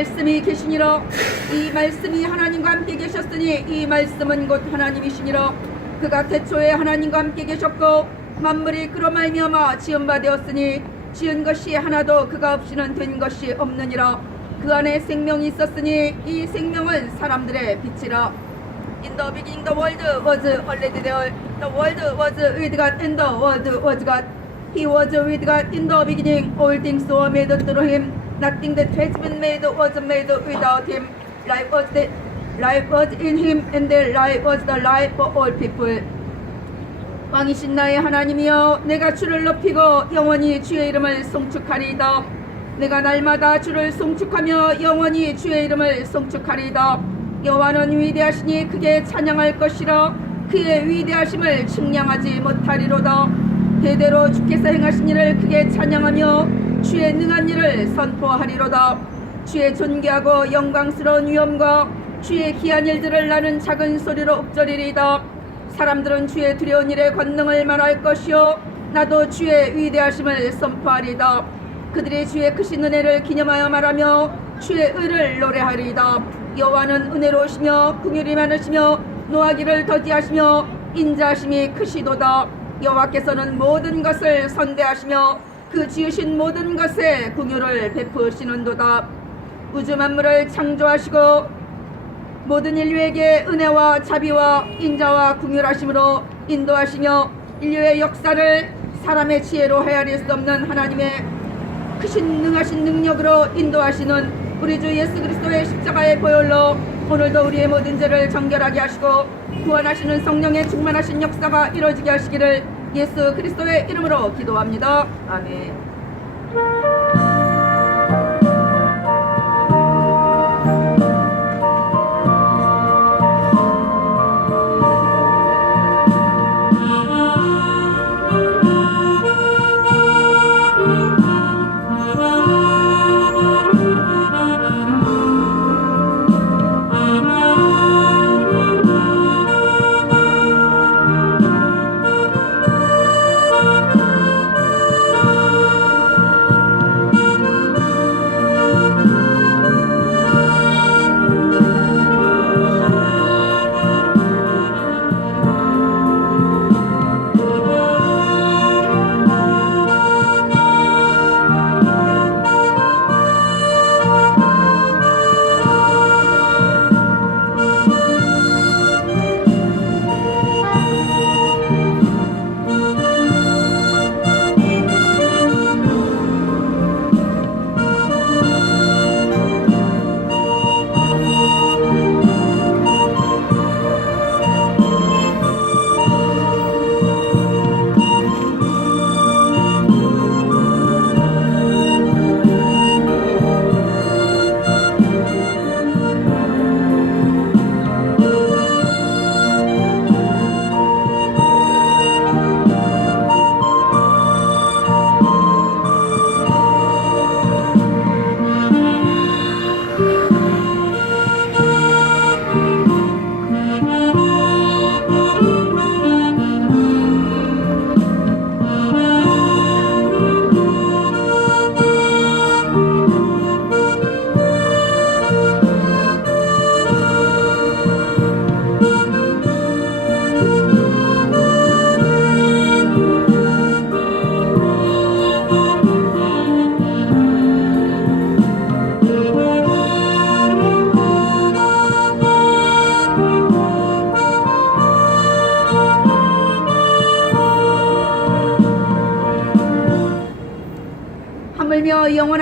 말씀이 계시니라. 이 말씀이 하나님과 함께 계셨으니 이 말씀은 곧 하나님이시니라. 그가 태초에 하나님과 함께 계셨고 만물이 그로 말미암아 지은 바 되었으니 지은 것이 하나도 그가 없이는 된 것이 없느니라. 그 안에 생명이 있었으니 이 생명은 사람들의 빛이라. In the beginning the world was already there. The world was with God and the world was God. He was with God in the beginning. All things were made through him. Nothing that has been made was made without him. Life was in him, and the life was the life for all people. 왕이신 나의 하나님이여, 내가 주를 높이고 영원히 주의 이름을 송축하리이다. 내가 날마다 주를 송축하며 영원히 주의 이름을 송축하리이다. 여호와는 위대하시니 크게 찬양할 것이라. 그의 위대하심을 측량하지 못하리로다. 대대로 주께서 행하신 일을 크게 찬양하며 주의 능한 일을 선포하리로다. 주의 존귀하고 영광스러운 위엄과 주의 기한 일들을 나는 작은 소리로 읊조리리이다. 사람들은 주의 두려운 일의 권능을 말할 것이요, 나도 주의 위대하심을 선포하리이다. 그들이 주의 크신 은혜를 기념하여 말하며 주의 의를 노래하리이다. 여호와는 은혜로우시며 긍휼이 많으시며 노하기를 더디하시며 인자하심이 크시도다. 여호와께서는 모든 것을 선대하시며 그 지으신 모든 것에 긍휼을 베푸시는도다. 우주 만물을 창조하시고 모든 인류에게 은혜와 자비와 인자와 긍휼하심으로 인도하시며 인류의 역사를 사람의 지혜로 헤아릴 수 없는 하나님의 크신 능하신 능력으로 인도하시는 우리 주 예수 그리스도의 십자가의 보혈로 오늘도 우리의 모든 죄를 정결하게 하시고 구원하시는 성령의 충만하신 역사가 이루어지게 하시기를 예수 그리스도의 이름으로 기도합니다. 아멘.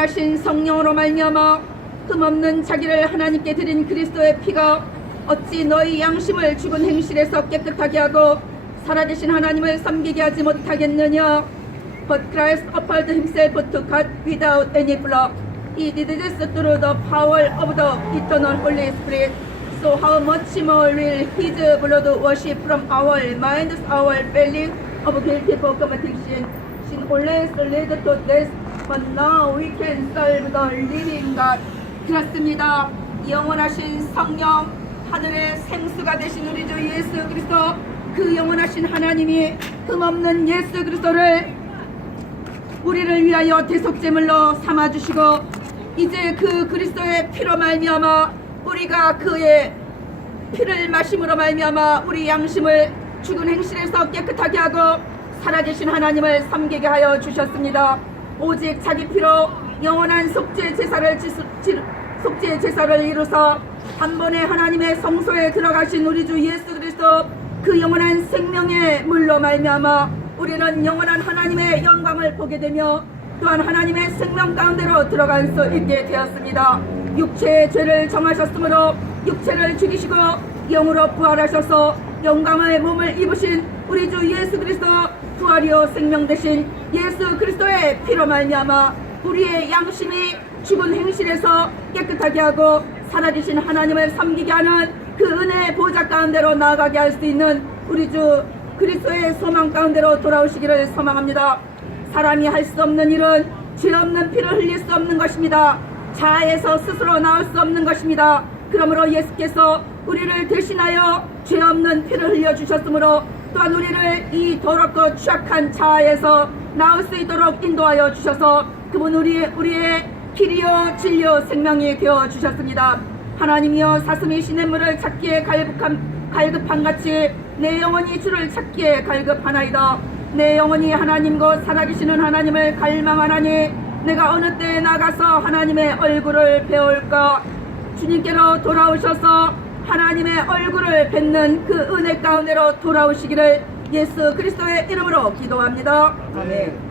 영원하신 성령으로 말미암아 흠없는 자기를 하나님께 드린 그리스도의 피가 어찌 너희 양심을 죽은 행실에서 깨끗하게 하고 살아계신 하나님을 섬기게 하지 못하겠느냐. But Christ offered himself to God without any flaw. He did this through the power of the eternal Holy Spirit. So how much more will his blood wash from our minds our feeling of guilty for committing sin? Sin always led to death, but now we can serve the living God. 그렇습니다. 영원하신 성령, 하늘의 생수가 되신 우리 주 예수 그리스도, 그 영원하신 하나님이 흠없는 예수 그리스도를 우리를 위하여 대속제물로 삼아주시고, 이제 그 그리스도의 피로 말미암아 우리가 그의 피를 마심으로 말미암아 우리 양심을 죽은 행실에서 깨끗하게 하고 살아계신 하나님을 섬기게 하여 주셨습니다. 오직 자기 피로 영원한 속죄 제사를 이루서 한 번에 하나님의 성소에 들어가신 우리 주 예수 그리스도, 그 영원한 생명의 물로 말미암아 우리는 영원한 하나님의 영광을 보게 되며 또한 하나님의 생명 가운데로 들어갈 수 있게 되었습니다. 육체의 죄를 정하셨으므로 육체를 죽이시고 영으로 부활하셔서 영광의 몸을 입으신 우리 주 예수 그리스도, 부활이요 생명 되신 예수 그리스도의 피로 말미암아 우리의 양심이 죽은 행실에서 깨끗하게 하고 살아계신 하나님을 섬기게 하는 그 은혜의 보좌 가운데로 나아가게 할 수 있는 우리 주 그리스도의 소망 가운데로 돌아오시기를 소망합니다. 사람이 할 수 없는 일은 죄 없는 피를 흘릴 수 없는 것입니다. 자아에서 스스로 나올 수 없는 것입니다. 그러므로 예수께서 우리를 대신하여 죄 없는 피를 흘려주셨으므로 또한 우리를 이 더럽고 취약한 자아에서 나올 수 있도록 인도하여 주셔서 그분 우리의 길이요 진리요 생명이 되어 주셨습니다. 하나님이여, 사슴이 시냇물을 찾기에 갈급한 같이 내 영혼이 주를 찾기에 갈급하나이다. 내 영혼이 하나님 곧 살아계시는 하나님을 갈망하나니 내가 어느 때에 나가서 하나님의 얼굴을 배울까. 주님께로 돌아오셔서 하나님의 얼굴을 뵙는 그 은혜 가운데로 돌아오시기를 예수 그리스도의 이름으로 기도합니다. 아멘.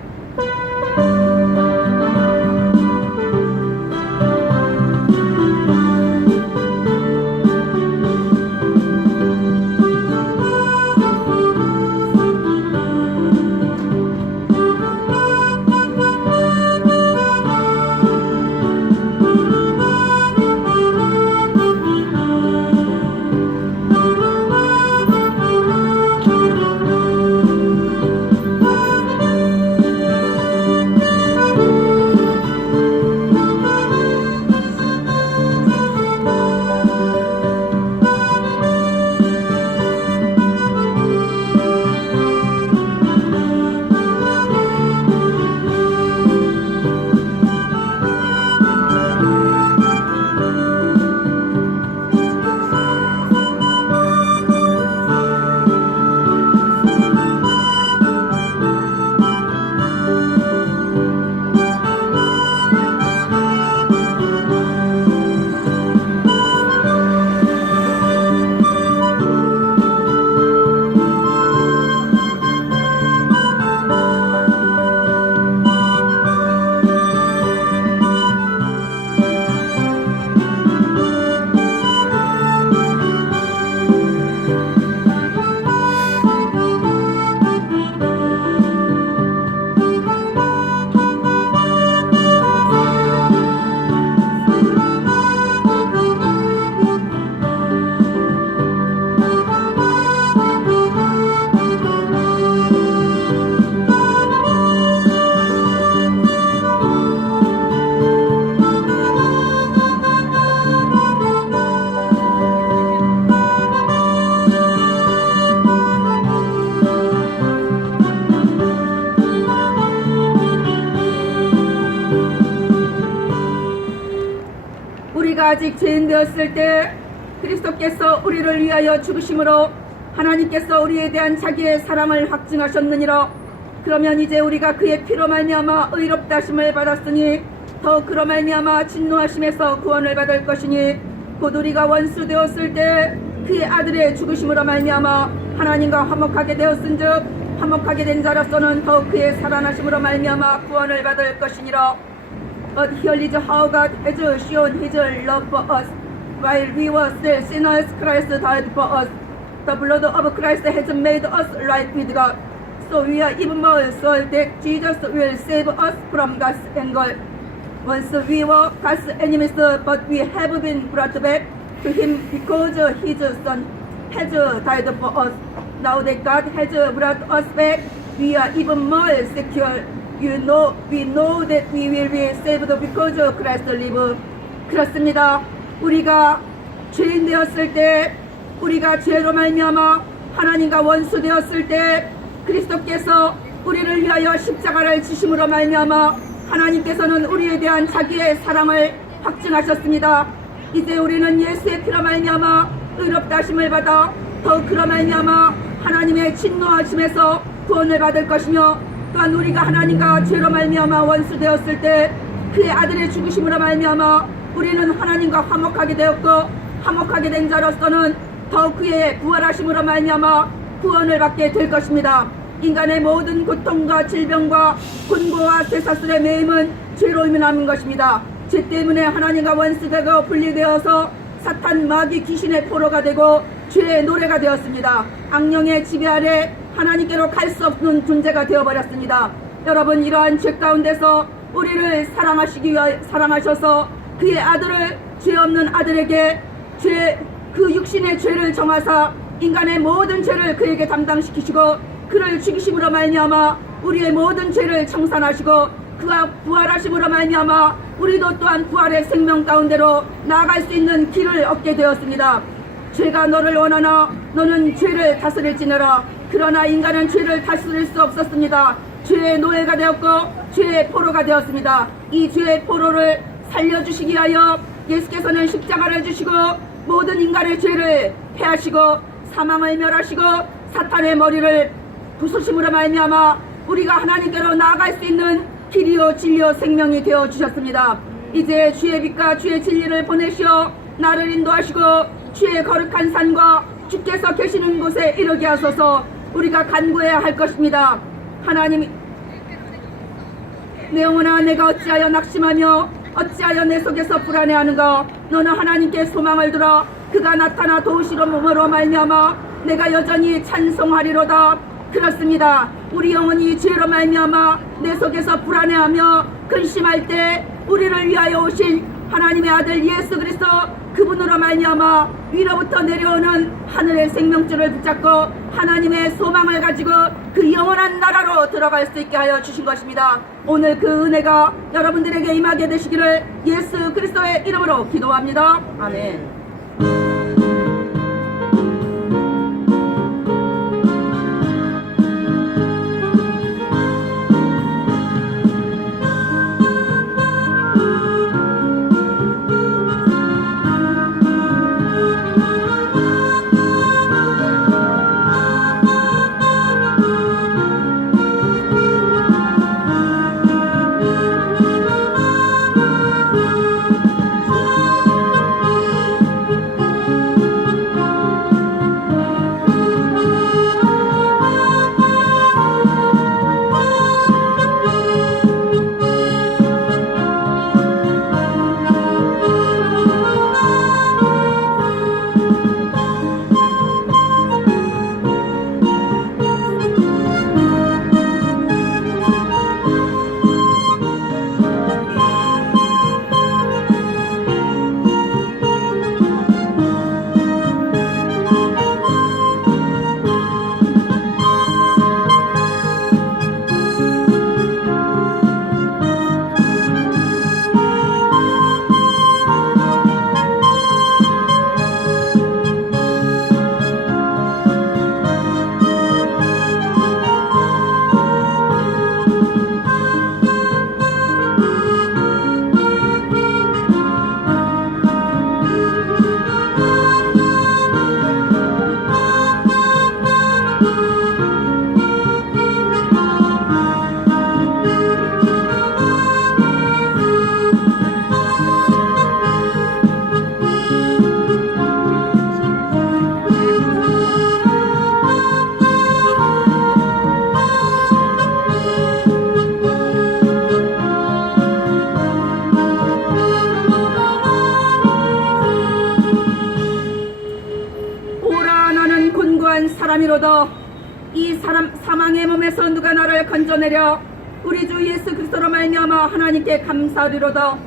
우리가 아직 죄인 되었을 때 그리스도께서 우리를 위하여 죽으심으로 하나님께서 우리에 대한 자기의 사랑을 확증하셨느니라. 그러면 이제 우리가 그의 피로 말미암아 의롭다 하심을 받았으니 더 그로 말미암아 진노하심에서 구원을 받을 것이니, 곧 우리가 원수 되었을 때 그의 아들의 죽으심으로 말미암아 하나님과 화목하게 되었은즉 화목하게 된 자로서는 더욱 그의 살아나심으로 말미암아 구원을 받을 것이니라. But here is how God has shown His love for us. While we were still sinners, Christ died for us. The blood of Christ has made us right with God. So we are even more sure that Jesus will save us from God's anger. Once we were God's enemies, but we have been brought back to Him because His Son has died for us. Now that God has brought us back, we are even more secure. We know that we will be saved because Christ lives. 그렇습니다. 우리가 죄인 되었을 때, 우리가 죄로 말미암아 하나님과 원수 되었을 때, 그리스도께서 우리를 위하여 십자가를 지심으로 말미암아 하나님께서는 우리에 대한 자기의 사랑을 확증하셨습니다. 이제 우리는 예수의 피로 말미암아 의롭다 하심을 받아 더욱 그로 말미암아 하나님의 진노하심에서 구원을 받을 것이며, 또한 우리가 하나님과 죄로 말미암아 원수 되었을 때 그의 아들의 죽으심으로 말미암아 우리는 하나님과 화목하게 되었고, 화목하게 된 자로서는 더욱 그의 부활하심으로 말미암아 구원을 받게 될 것입니다. 인간의 모든 고통과 질병과 곤고와 쇠사슬의 매임은 죄로 인한 것입니다. 죄 때문에 하나님과 원수되고 분리되어서 사탄 마귀 귀신의 포로가 되고 죄의 노래가 되었습니다. 악령의 지배 아래 하나님께로 갈 수 없는 존재가 되어버렸습니다. 여러분, 이러한 죄 가운데서 우리를 사랑하셔서 그의 아들을, 죄 없는 아들에게 그 육신의 죄를 정하사 인간의 모든 죄를 그에게 담당시키시고 그를 죽이심으로 말미암아 우리의 모든 죄를 청산하시고 그가 부활하심으로 말미암아 우리도 또한 부활의 생명 가운데로 나아갈 수 있는 길을 얻게 되었습니다. 죄가 너를 원하나 너는 죄를 다스릴지니라. 그러나 인간은 죄를 다스릴 수 없었습니다. 죄의 노예가 되었고 죄의 포로가 되었습니다. 이 죄의 포로를 살려주시기 위하여 예수께서는 십자가를 주시고 모든 인간의 죄를 패하시고 사망을 멸하시고 사탄의 머리를 부수심으로 말미암아 우리가 하나님께로 나아갈 수 있는 길이요 진리요 생명이 되어 주셨습니다. 이제 주의 빛과 주의 진리를 보내시어 나를 인도하시고 주의 거룩한 산과 주께서 계시는 곳에 이르게 하소서. 우리가 간구해야 할 것입니다. 하나님, 내 영혼아, 내가 어찌하여 낙심하며 어찌하여 내 속에서 불안해하는가. 너는 하나님께 소망을 들어 그가 나타나 도우시므로 말미암아 내가 여전히 찬송하리로다. 그렇습니다. 우리 영혼이 죄로 말미암아 내 속에서 불안해하며 근심할 때 우리를 위하여 오신 하나님의 아들 예수 그리스도, 그분으로 말미암아 위로부터 내려오는 하늘의 생명줄을 붙잡고 하나님의 소망을 가지고 그 영원한 나라로 들어갈 수 있게 하여 주신 것입니다. 오늘 그 은혜가 여러분들에게 임하게 되시기를 예수 그리스도의 이름으로 기도합니다. 아멘. 사람이로다. 이 사람 사망의 몸에서 누가 나를 건져내려 우리 주 예수 그리스도로 말미암아 하나님께 감사하리로다.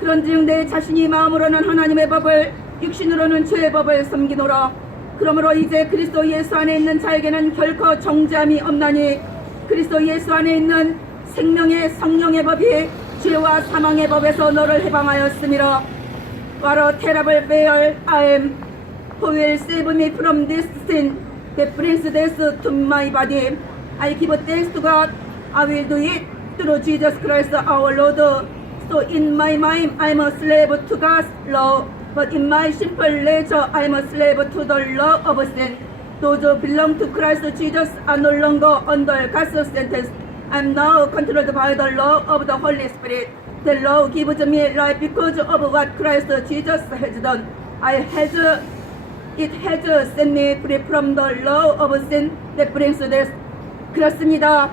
그런즉 내 자신이 마음으로는 하나님의 법을 육신으로는 죄의 법을 섬기노라. 그러므로 이제 그리스도 예수 안에 있는 자에게는 결코 정죄함이 없나니 그리스도 예수 안에 있는 생명의 성령의 법이 죄와 사망의 법에서 너를 해방하였음이라. What a terrible fear I am, who will save me from this sin that brings death to my body. I give thanks to God. I will do it through Jesus Christ our Lord. So in my mind I am a slave to God's law, but in my sinful nature I am a slave to the law of sin. Those who belong to Christ Jesus are no longer under God's sentence. I am now controlled by the law of the Holy Spirit. The law gives me life because of what Christ Jesus has done. It has set me free from the law of sin that brings death. 그렇습니다.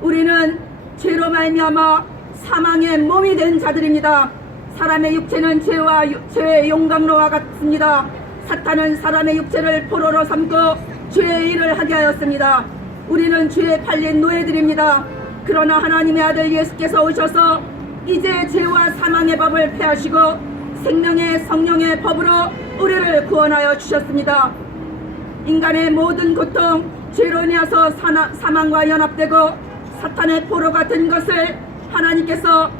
우리는 죄로 말미암아 사망의 몸이 된 자들입니다. 사람의 육체는 죄의 용광로와 같습니다. 사탄은 사람의 육체를 포로로 삼고 죄의 일을 하게 하였습니다. 우리는 죄에 팔린 노예들입니다. 그러나 하나님의 아들 예수께서 오셔서 이제 죄와 사망의 법을 폐하시고 생명의 성령의 법으로 우리를 구원하여 주셨습니다. 인간의 모든 고통, 죄로 인하여 사망과 연합되고 사탄의 포로가 된 것을 하나님께서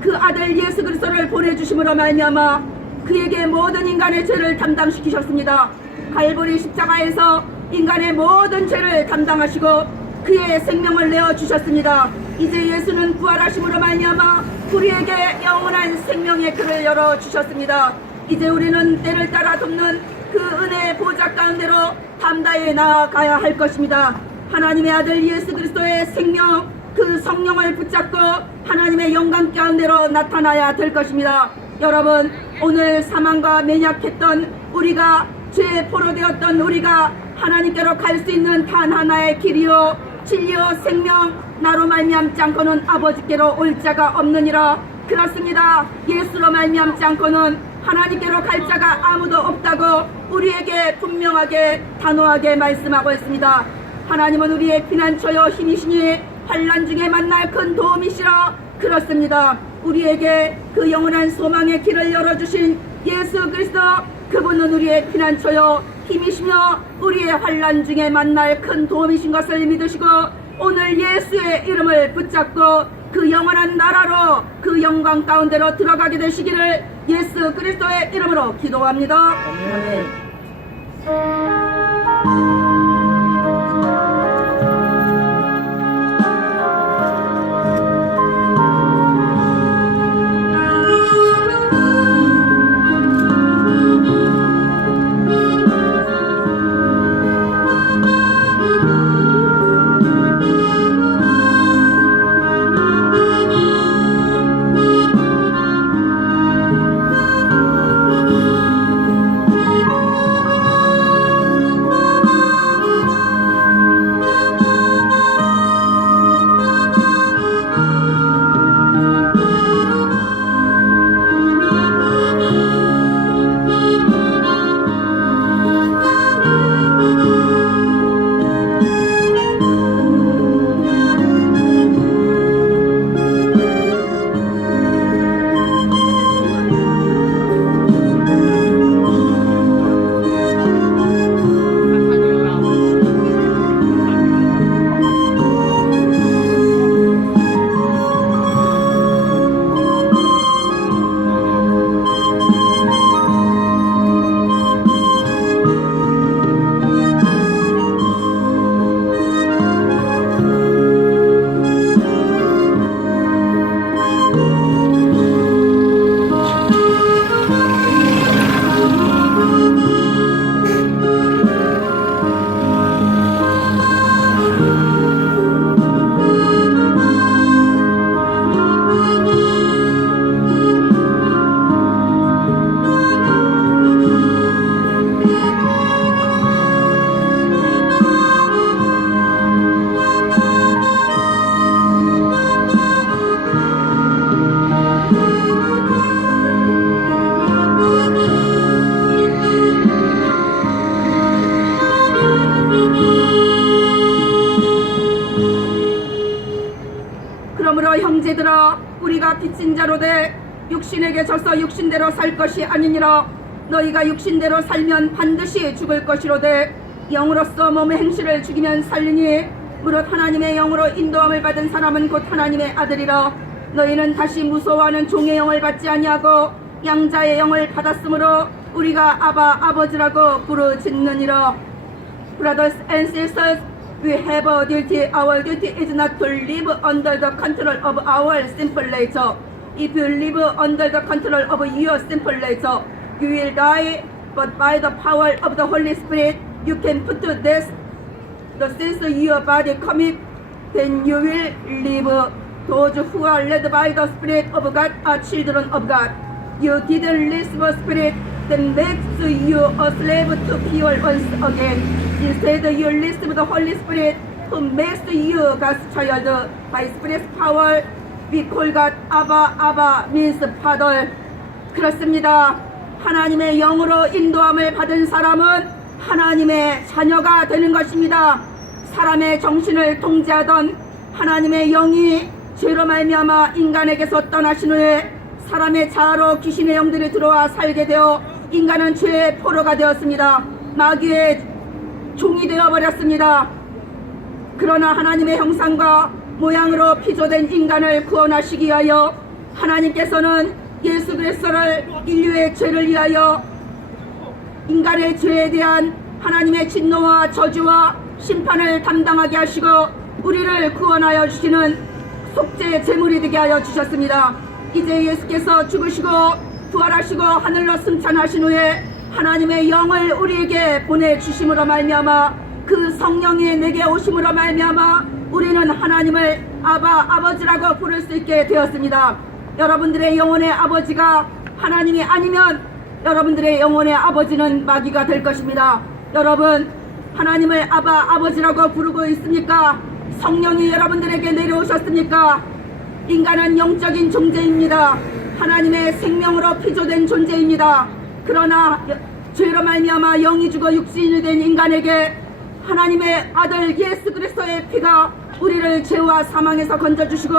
그 아들 예수 그리스도를 보내주심으로 말미암아 그에게 모든 인간의 죄를 담당시키셨습니다. 갈보리 십자가에서 인간의 모든 죄를 담당하시고 그의 생명을 내어주셨습니다. 이제 예수는 부활하심으로 말미암아 우리에게 영원한 생명의 길을 열어주셨습니다. 이제 우리는 때를 따라 돕는 그 은혜의 보좌 가운데로 담대히 나아가야 할 것입니다. 하나님의 아들 예수 그리스도의 생명, 그 성령을 붙잡고 하나님의 영광 가운데로 나타나야 될 것입니다. 여러분, 오늘 사망과 매약했던 우리가, 죄에 포로되었던 우리가 하나님께로 갈 수 있는 단 하나의 길이요 진리요 생명, 나로 말미암지 않고는 아버지께로 올 자가 없느니라. 그렇습니다. 예수로 말미암지 않고는 하나님께로 갈 자가 아무도 없다고 우리에게 분명하게 단호하게 말씀하고 있습니다. 하나님은 우리의 피난처요 힘이시니 환난 중에 만날 큰 도움이시라. 그렇습니다. 우리에게 그 영원한 소망의 길을 열어주신 예수 그리스도, 그분은 우리의 피난처요 힘이시며 우리의 환난 중에 만날 큰 도움이신 것을 믿으시고 오늘 예수의 이름을 붙잡고 그 영원한 나라로 그 영광 가운데로 들어가게 되시기를 예수 그리스도의 이름으로 기도합니다. 아멘. 자로되 육신에게 져서 육신대로 살 것이 아니니라. 너희가 육신대로 살면 반드시 죽을 것이로되 영으로서 몸의 행실을 죽이면 살리니 무릇 하나님의 영으로 인도함을 받은 사람은 곧 하나님의 아들이라. 너희는 다시 무서워하는 종의 영을 받지 아니하고 양자의 영을 받았으므로 우리가 아바 아버지라고 부르짖느니라. Brothers and sisters, we have a duty. Our duty is not to live under the control of our simple nature. If you live under the control of your simple nature, you will die, but by the power of the Holy Spirit, you can put to death the sins your body commit, then you will live. Those who are led by the Spirit of God are children of God. You didn't receive a spirit that makes you a slave to fear once again. Instead, you receive the Holy Spirit who makes you God's child. By Spirit's power, we call God Abba. Abba means Father. 그렇습니다. 하나님의 영으로 인도함을 받은 사람은 하나님의 자녀가 되는 것입니다. 사람의 정신을 통제하던 하나님의 영이 죄로 말미암아 인간에게서 떠나신 후에 사람의 자아로 귀신의 영들이 들어와 살게 되어 인간은 죄의 포로가 되었습니다. 마귀의 종이 되어버렸습니다. 그러나 하나님의 형상과 모양으로 피조된 인간을 구원하시기 위하여 하나님께서는 예수 그리스도를 인류의 죄를 위하여 인간의 죄에 대한 하나님의 진노와 저주와 심판을 담당하게 하시고 우리를 구원하여 주시는 속죄의 제물이 되게 하여 주셨습니다. 이제 예수께서 죽으시고 부활하시고 하늘로 승천하신 후에 하나님의 영을 우리에게 보내주심으로 말미암아 그 성령이 내게 오심으로 말미암아 우리는 하나님을 아바 아버지라고 부를 수 있게 되었습니다. 여러분들의 영혼의 아버지가 하나님이 아니면 여러분들의 영혼의 아버지는 마귀가 될 것입니다. 여러분 하나님을 아바 아버지라고 부르고 있습니까? 성령이 여러분들에게 내려오셨습니까? 인간은 영적인 존재입니다. 하나님의 생명으로 피조된 존재입니다. 그러나 죄로 말미암아 영이 죽어 육신이 된 인간에게 하나님의 아들 예수 그리스도의 피가 우리를 죄와 사망에서 건져주시고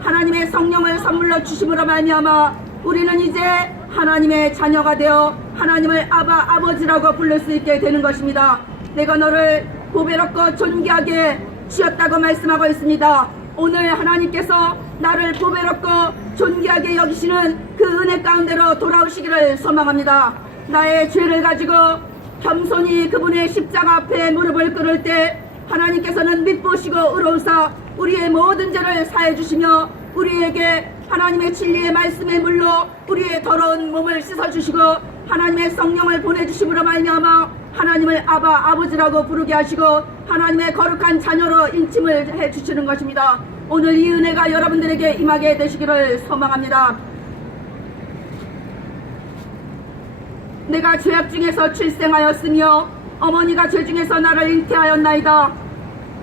하나님의 성령을 선물로 주심으로 말미암아 우리는 이제 하나님의 자녀가 되어 하나님을 아바 아버지라고 부를 수 있게 되는 것입니다. 내가 너를 보배롭고 존귀하게 지었다고 말씀하고 있습니다. 오늘 하나님께서 나를 보배롭고 존귀하게 여기시는 그 은혜 가운데로 돌아오시기를 소망합니다. 나의 죄를 가지고 겸손히 그분의 십자가 앞에 무릎을 꿇을 때 하나님께서는 믿보시고 의로우사 우리의 모든 죄를 사해 주시며 우리에게 하나님의 진리의 말씀의 물로 우리의 더러운 몸을 씻어주시고 하나님의 성령을 보내주심으로 말미암아 하나님을 아바 아버지라고 부르게 하시고 하나님의 거룩한 자녀로 인침을 해주시는 것입니다. 오늘 이 은혜가 여러분들에게 임하게 되시기를 소망합니다. 내가 죄악 중에서 출생하였으며 어머니가 죄 중에서 나를 잉태하였나이다.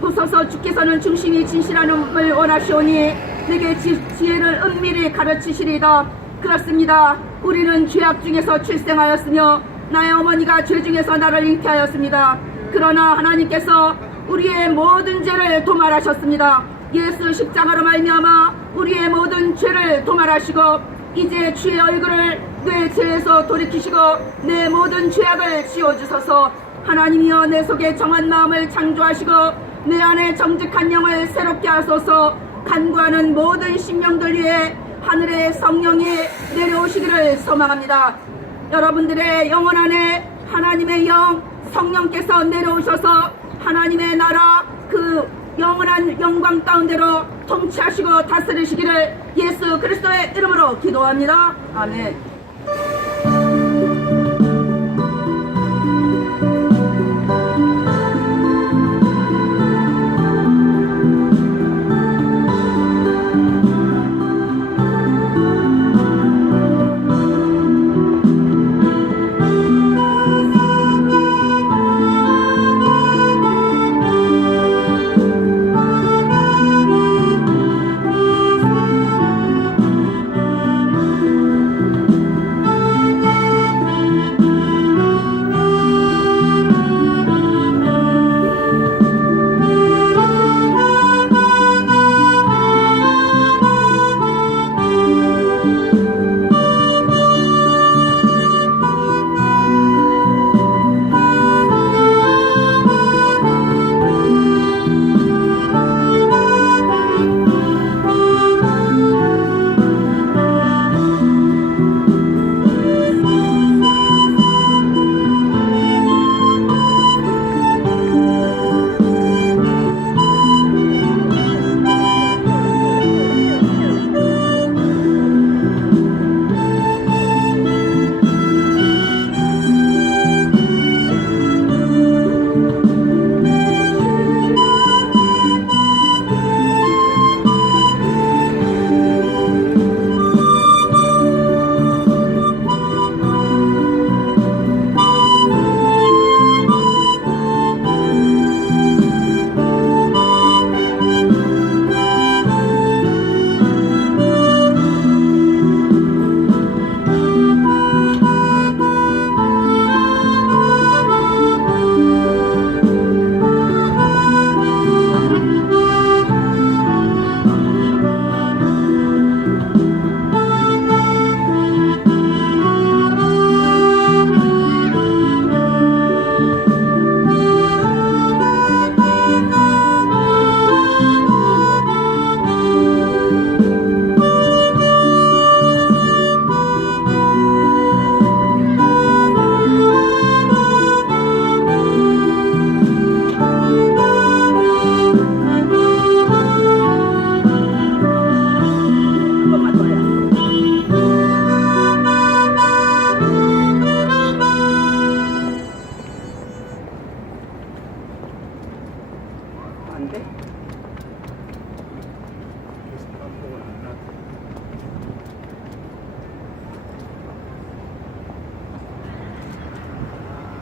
보소서 주께서는 중심이 진실함을 원하시오니 내게 지혜를 은밀히 가르치시리이다. 그렇습니다. 우리는 죄악 중에서 출생하였으며 나의 어머니가 죄 중에서 나를 잉태하였습니다. 그러나 하나님께서 우리의 모든 죄를 도말하셨습니다. 예수 십자가로 말미암아 우리의 모든 죄를 도말하시고 이제 주의 얼굴을 내 죄에서 돌이키시고 내 모든 죄악을 지워주소서. 하나님이여 내 속에 정한 마음을 창조하시고 내 안에 정직한 영을 새롭게 하소서. 간구하는 모든 심령들 위해 하늘의 성령이 내려오시기를 소망합니다. 여러분들의 영혼 안에 하나님의 영 성령께서 내려오셔서 하나님의 나라 그 영원한 영광 가운데로 통치하시고 다스리시기를 예수 그리스도의 이름으로 기도합니다. 아멘.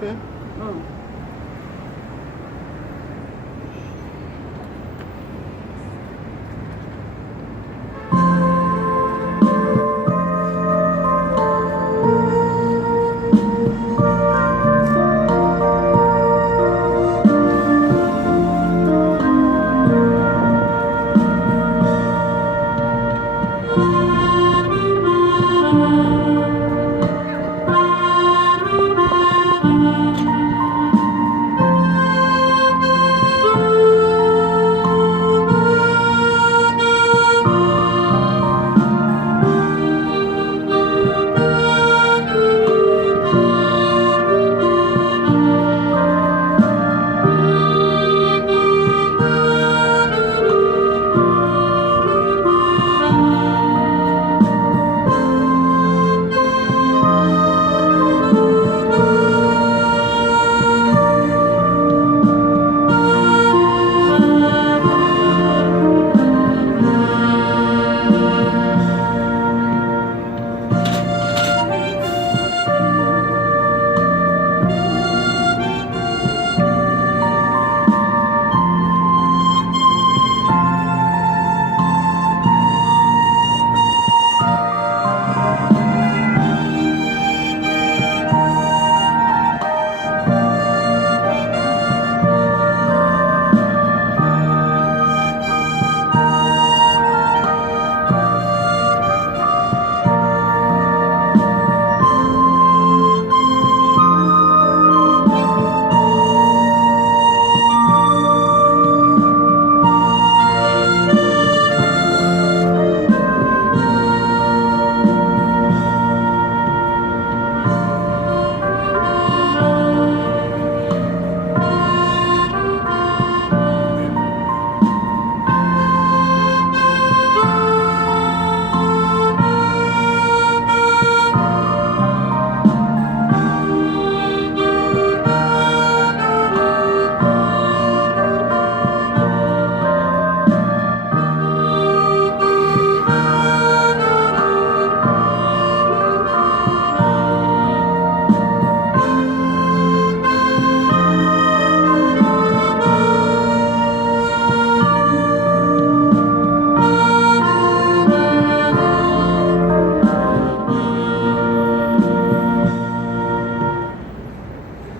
네?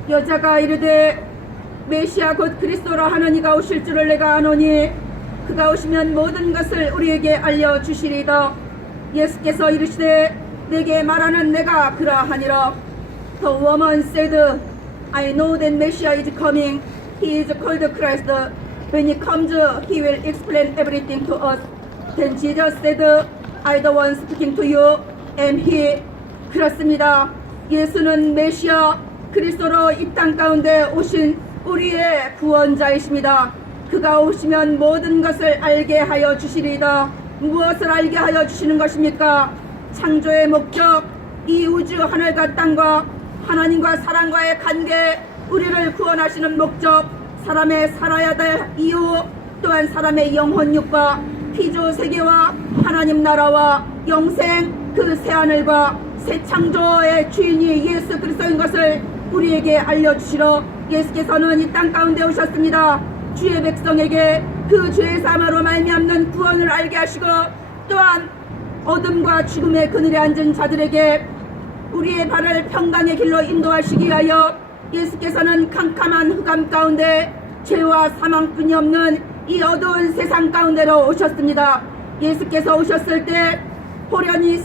여자가 이르되 메시아 곧 그리스도라 하느니가 오실 줄을 내가 아노니 그가 오시면 모든 것을 우리에게 알려주시리이다. 예수께서 이르시되 내게 말하는 내가 그러하니라. The woman said, I know that Messiah is coming. He is called Christ. When he comes, he will explain everything to us. Then Jesus said, I the one speaking to you am he. 그렇습니다. 예수는 메시아 그리스도로 이 땅 가운데 오신 우리의 구원자이십니다. 그가 오시면 모든 것을 알게 하여 주시리이다. 무엇을 알게 하여 주시는 것입니까? 창조의 목적, 이 우주 하늘과 땅과 하나님과 사람과의 관계, 우리를 구원하시는 목적, 사람의 살아야 될 이유, 또한 사람의 영혼육과 피조 세계와 하나님 나라와 영생, 그 새하늘과 새 창조의 주인이 예수 그리스도인 것을 우리에게 알려주시러 예수께서는 이 땅 가운데 오셨습니다. 주의 백성에게 그 죄의 사함으로 말미암는 구원을 알게 하시고, 또한 어둠과 죽음의 그늘에 앉은 자들에게 우리의 발을 평강의 길로 인도하시기 위하여 예수께서는 캄캄한 흑암 가운데 죄와 사망뿐이 없는 이 어두운 세상 가운데로 오셨습니다. 예수께서 오셨을 때 호련히